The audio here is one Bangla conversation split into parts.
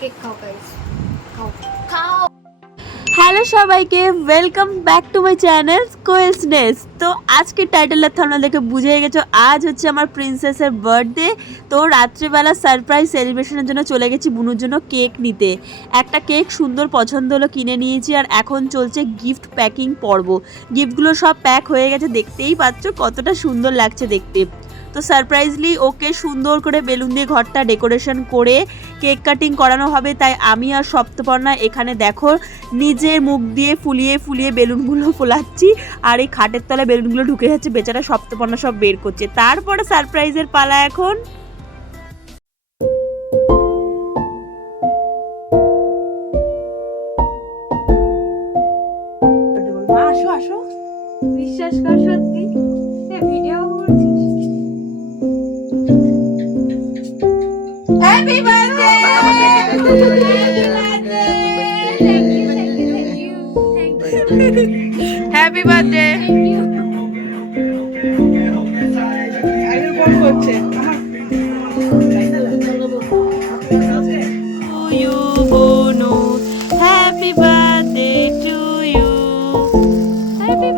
কেক খাও গাইস, খাও খাও। হ্যালো সবাইকে, welcome back to my channel Koyel's nest. তো আজকে টাইটেলের থাম্বনেল দেখে বুঝে গেছো আজ হচ্ছে আমার প্রিন্সেসের বার্থডে। তো রাত্রিবেলা সারপ্রাইজ সেলিব্রেশনের জন্য চলে গেছি বুনুর জন্য কেক নিতে। একটা কেক সুন্দর পছন্দ হলো, কিনে নিয়েছি। আর এখন চলছে গিফট প্যাকিং পর্ব। গিফটগুলো সব প্যাক হয়ে গেছে, দেখতেই পাচ্ছ কতটা সুন্দর লাগছে দেখতে। তো সারপ্রাইজলি ওকে সুন্দর করে বেলুন দিয়ে ঘরটা ডেকোরেশন করে কেক কাটিং করানো হবে। তাই আমি আর সপ্তপর্ণা এখানে দেখো নিজের মুখ দিয়ে ফুলিয়ে ফুলিয়ে বেলুনগুলো ফোলাচ্ছি। আর এই খাটের তলায় বেলুনগুলো ঢুকে যাচ্ছে, বেচারা সপ্তপর্ণা সব বের করছে। তারপরে সারপ্রাইজের পালা এখন। আসো আসো, বিশ্বাস কর সত্যি ভিডিও করছিস। Happy birthday, happy birthday. Happy birthday to you. Happy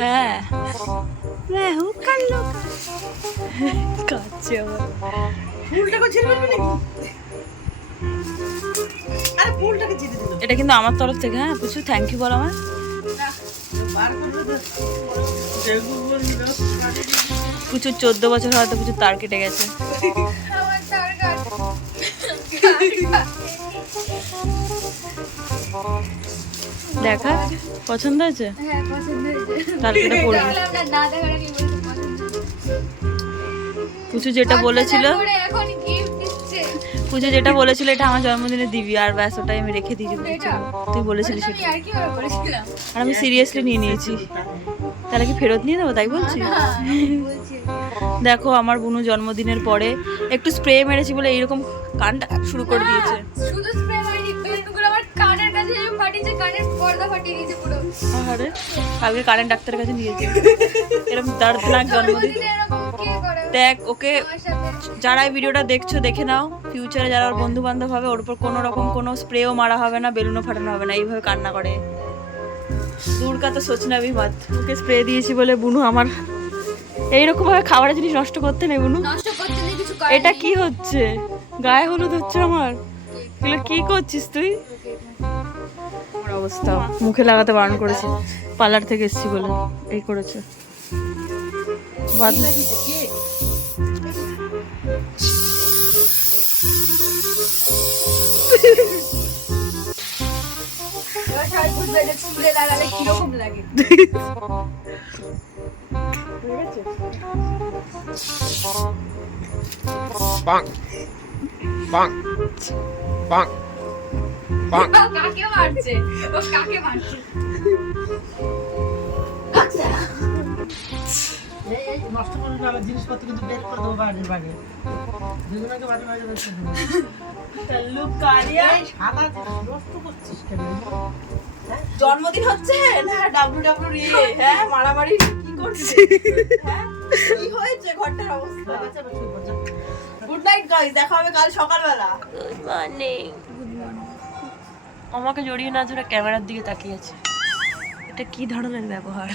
হ্যাঁ मैं हूँ कर लो কাছে ফুলটাকে ছিঁড়ে ফেলবি নাকি? আরে ফুলটাকে ছিঁড়ে দিল। এটা কিন্তু আমার তরফ থেকে। হ্যাঁ কিছু থ্যাংক ইউ বল আমার। বার করবে তো কিছু 14 বছর হয়তো কিছু তার কেটে গেছে। আমার তার কাট দেখা পছন্দ হয়েছে? হ্যাঁ পছন্দ হয়েছে। তাহলে এটা পড়বি। তাহলে আমরা না দেখার আগে বলতে পছন্দ হয়েছে। কিছু যেটা বলেছিল, তারপরে এখন গিফট দিচ্ছে। পুজো যেটা বলেছিল এটা আমার জন্মদিনে দিবি, আর ব্যাস ওটাই আমি রেখে দিয়েছি। এটা? তুই বলেছিলি আমি সেটা, আর কি ভাবে করেছিলাম। আর আমি সিরিয়াসলি নিয়ে নিয়েছি। তাহলে কি ফেরত নিয়ে দেবো তাই বলছি? বলছি দেখো আমার বুনু জন্মদিনের পরে একটু স্প্রে মেরেছি বলে এইরকম কানটা শুরু করে দিয়েছে। শুধু স্প্রে মারিনি, বেলুনগুলো আমার কানের কাছে যে ফাটিয়েছে, কানের পর্দা ফাটিয়ে দিয়েছে পুরো। আরে কালকে কারেন্ট ডাক্তারের কাছে নিয়েছি। এরকম দর্দনাক জন্মদিন। জন্মদিনে এরকম কে করে দেখ ওকে, আমার সাথে? যারা এই ভিডিওটা দেখছো দেখে নাও, ফিউচারে যারা ওর বন্ধু বান্ধব হবে ওর উপর কোনো রকম কোনো স্প্রেও মারা হবে না, বেলুনও ফাটানো হবে না। এইভাবে কান্না করে। দূর কা তো সোচনা ভি মত। ওকে স্প্রে দিয়েছি বলে বুনু আমার এইরকম ভাবে খাবারের জিনিস নষ্ট করতে নেই। বুনু নষ্ট করতে নেই কিছু করে। এটা কি হচ্ছে? গায়ে হলুদ হচ্ছে আমার। এগুলো কি করছিস তুই? আমার অবস্থা, মুখে লাগাতে বারণ করেছে, পার্লার থেকে এসেছি বলে এই করেছে। বাদ এবার সবাই বুঝবে যে চুলে লাগালে কিরকম লাগে। Bonk. Bonk. Bonk. Bonk. কাকে মারছে? ও কাকে মারছে? নষ্ট করবি না, আমার জিনিসপত্র কিন্তু বের করে দেবো বাড়ির বাইরে। দুজনকে বাড়ির বাইরে বের করে দেবো। লুক কারিয়া এই সাদা নষ্ট করছিস কেন? জন্মদিন হচ্ছে না WWE হ্যাঁ মারামারি কি করছিস হ্যাঁ কি হয়েছে ঘরটার অবস্থা গুড নাইট গাইস দেখা হবে কাল সকালবেলা গুড মর্নিং আমাকে জড়িয়ে না ধরে ক্যামেরার দিকে তাকিয়ে আছে এটা কি ধরনের ব্যবহার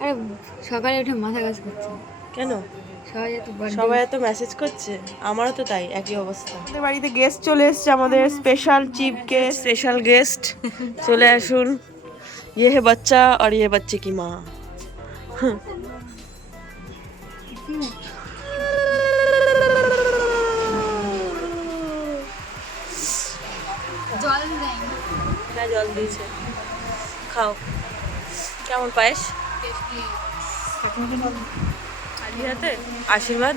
আরে সকালে উঠে মাথা কাজ করছে কেন সবাই সবাই এত মেসেজ করছে আমারও তো তাই একই অবস্থা আমাদের বাড়িতে গেস্ট চলে এসেছে আমাদের special chief guest special guest চলে আসুন ये है बच्चा और ये बच्चे की माँ জল দেয় না জল দিয়েছে খাও কেমন পায়েস খালি হাতে আশীর্বাদ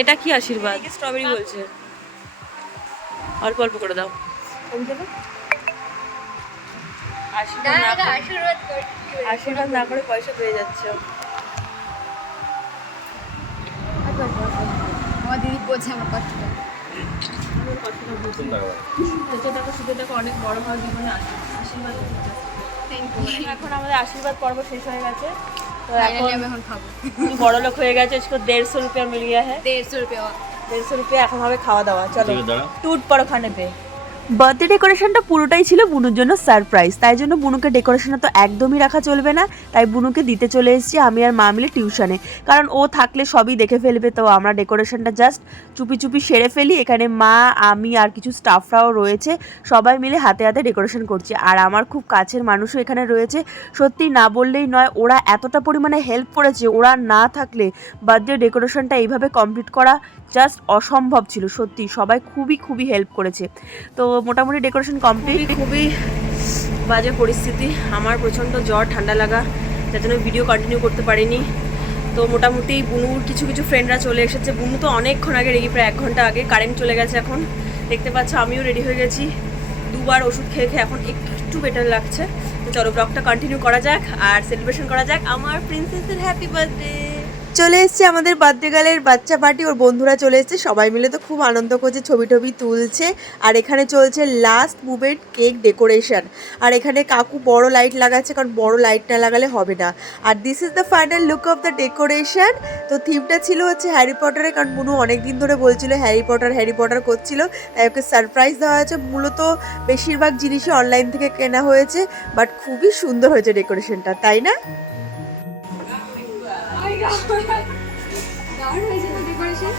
এটা কি আশীর্বাদ স্ট্রবেরি বলছে অল্প অল্প করে দাও আশীর্বাদ না করে পয়সা পেয়ে যাচ্ছে আমার দিদি বোঝে আমার কষ্টটা অনেক বড় হওয়ার জীবনে আশীর্বাদ এখন আমাদের আশীর্বাদ পর্ব শেষ হয়ে গেছে তো এখন খাবো বড় লোক হয়ে গেছে इसको 150 रुपया मिल गया है 150 रुपया 150 रुपया এখন হবে খাওয়া দাওয়া চলো টুট পড়ো খানে পে বার্থডে ডেকোরেশনটা পুরোটাই ছিল বুনুর জন্য সারপ্রাইজ তাই জন্য বুনুকে ডেকোরেশনে তো একদমই রাখা চলবে না তাই বুনুকে দিতে চলে এসেছি আমি আর মা মিলে টিউশনে কারণ ও থাকলে সবই দেখে ফেলবে তো আমরা ডেকোরেশনটা জাস্ট চুপি চুপি সেরে ফেলি এখানে মা আমি আর কিছু স্টাফরাও রয়েছে সবাই মিলে হাতে হাতে ডেকোরেশন করছি আর আমার খুব কাছের মানুষও এখানে রয়েছে সত্যি না বললেই নয় ওরা এতটা পরিমাণে হেল্প করেছে ওরা না থাকলে বার্থডে ডেকোরেশনটা এইভাবে কমপ্লিট করা জাস্ট অসম্ভব ছিল সত্যি সবাই খুবই হেল্প করেছে তো মোটামুটি ডেকোরেশন কমপ্লিট খুবই বাজে পরিস্থিতি আমার প্রচণ্ড জ্বর ঠান্ডা লাগা যার জন্য ভিডিও কন্টিনিউ করতে পারিনি তো মোটামুটি বুনুর কিছু ফ্রেন্ডরা চলে এসেছে বুনু তো অনেকক্ষণ আগে রেডি প্রায় 1 ঘন্টা আগে কারেন্ট চলে গেছে এখন দেখতে পাচ্ছ আমিও রেডি হয়ে গেছি দুবার ওষুধ খেয়ে এখন একটু বেটার লাগছে তো চলো ব্লগটা কন্টিনিউ করা যাক আর সেলিব্রেশন করা যাক আমার প্রিন্সেসের হ্যাপি বার্থডে চলে এসছে আমাদের বার্থডে গার্লের বাচ্চা পার্টি ওর বন্ধুরা চলে এসছে সবাই মিলে তো খুব আনন্দ করছে ছবি টবি তুলছে আর এখানে চলছে লাস্ট মুভমেন্ট কেক ডেকোরেশন আর এখানে কাকু বড় লাইট লাগাচ্ছে কারণ বড় লাইট না লাগালে হবে না আর this is the final look of the decoration তো থিমটা ছিল হচ্ছে হ্যারি পটারে কারণ বুনু অনেক দিন ধরে বলছিল হ্যারি পটার করছিল তাই ওকে সারপ্রাইজ দেওয়া হয়েছে মূলত বেশিরভাগ জিনিসই অনলাইন থেকে কেনা হয়েছে বাট খুবই সুন্দর হয়েছে ডেকোরেশনটা তাই না দারুণ হয়েছে তো ডেকোরেশন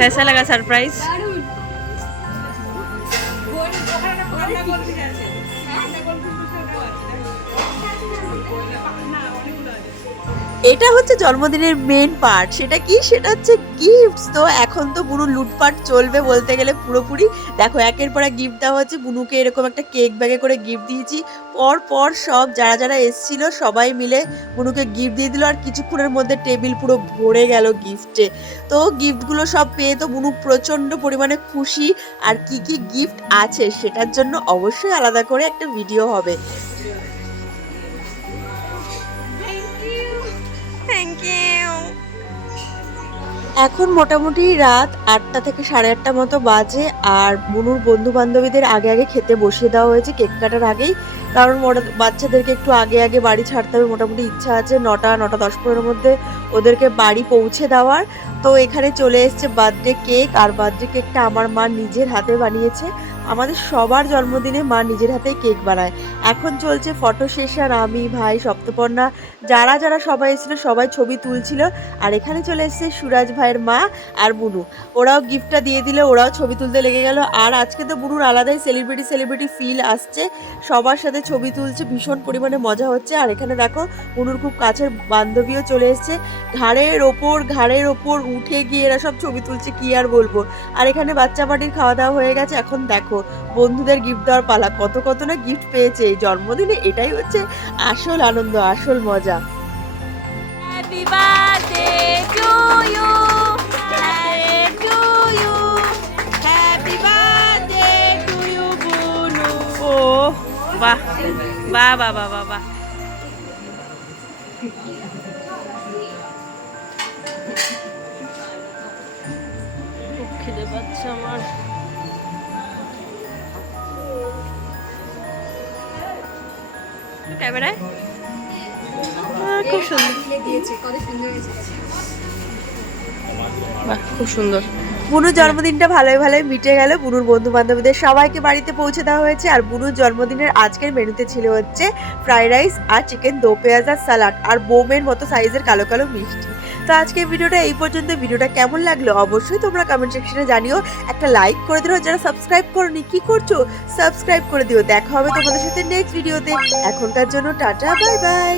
कैसा लगा सरप्राइज দারুণ এটা হচ্ছে জন্মদিনের মেন পার্ট সেটা কি সেটা হচ্ছে গিফটস তো এখন তো বুনু লুটপাট চলবে বলতে গেলে পুরোপুরি দেখো একের পর এক গিফট দেওয়া হচ্ছে বুনুকে এরকম একটা কেক ব্যাগে করে গিফট দিয়েছি পর সব যারা এসেছিল সবাই মিলে বুনুকে গিফট দিয়ে দিল আর কিছুক্ষণের মধ্যে টেবিল পুরো ভরে গেল গিফটে তো গিফটগুলো সব পেয়ে তো বুনু প্রচণ্ড পরিমাণে খুশি আর কি গিফট আছে সেটার জন্য অবশ্যই আলাদা করে একটা ভিডিও হবে এখন মোটামুটি রাত 8টা থেকে 8:30 মতো বাজে আর বুনুর বন্ধু বান্ধবীদের আগে খেতে বসিয়ে দেওয়া হয়েছে কেক কাটার আগেই কারণ বাচ্চাদেরকে একটু আগে বাড়ি ছাড়তে হবে মোটামুটি ইচ্ছা আছে 9টা 10-15 মধ্যে ওদেরকে বাড়ি পৌঁছে দেওয়ার তো এখানে চলে এসছে বার্থডে কেক আর বার্থডে কেকটা আমার মা নিজের হাতে বানিয়েছে আমাদের সবার জন্মদিনে মা নিজের হাতেই কেক বানায় এখন চলছে ফটো সেশন আমি ভাই সপ্তপর্ণা যারা সবাই এসেছিল সবাই ছবি তুলছিল আর এখানে চলে এসেছে সুরাজ ভাইয়ের মা আর বুনু ওরাও গিফটটা দিয়ে দিলে ওরাও ছবি তুলতে লেগে গেল আর আজকে তো বুনুর আলাদাই সেলিব্রিটি ফিল আসছে সবার সাথে ছবি তুলছে ভীষণ পরিমাণে মজা হচ্ছে আর এখানে দেখো বুনুর খুব কাছের বান্ধবীও চলে এসছে ঘাড়ের ওপর উঠে গিয়ে এরা সব ছবি তুলছে কি আর বলবো আর এখানে বাচ্চা পার্টির খাওয়া দাওয়া হয়ে গেছে এখন দেখো বন্ধুদের গিফট দেওয়ার পালা কত না গিফট পেয়েছে এই জন্মদিনে এটাই হচ্ছে আসল আনন্দ আসল মজা হ্যাপি বার্থডে টু ইউ বাহ বাহ বাহ বাহ বাহ। খুব খিদে পাচ্ছে আমার। ক্যামেরায় খুব সুন্দর, দিয়েছে কত সুন্দর হয়েছে। বাহ খুব সুন্দর। বুনুর জন্মদিনটা ভালোই ভালোই মিটে গেল। বুনুর বন্ধু বান্ধবীদের সবাইকে বাড়িতে পৌঁছে দেওয়া হয়েছে। আর বুনুর জন্মদিনের আজকের মেনুতে ছিল হচ্ছে ফ্রাইড রাইস আর চিকেন, দো পেঁয়াজ আর সালাড, আর বোমের মতো সাইজের কালো কালো মিষ্টি। তো আজকে ভিডিওটা এই পর্যন্ত। ভিডিওটা কেমন লাগলো অবশ্যই তোমরা কমেন্ট সেকশনে জানিও। একটা লাইক করে দিও, যারা সাবস্ক্রাইব করোনি কি করছো সাবস্ক্রাইব করে দিও। দেখা হবে তোমাদের সাথে নেক্সট ভিডিওতে। এখনকার জন্য টাটা, বাই বাই।